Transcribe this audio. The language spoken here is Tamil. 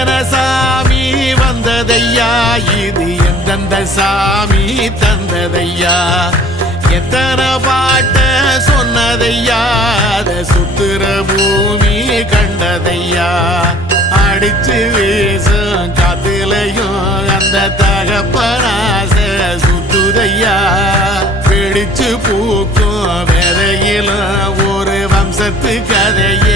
எத்தனை சாமி வந்ததையா, இது எந்தெந்த சாமி தந்ததையா, எத்தனை பாட்ட சொன்னதையா, அத சுத்துற பூமி கண்டதையா, அடிச்சு வீசும் காத்துலையும் அந்த தகப்பனாச சுத்துதையா, பிடிச்சு பூக்கும் விதையிலும் ஒரு வம்சத்து கதைய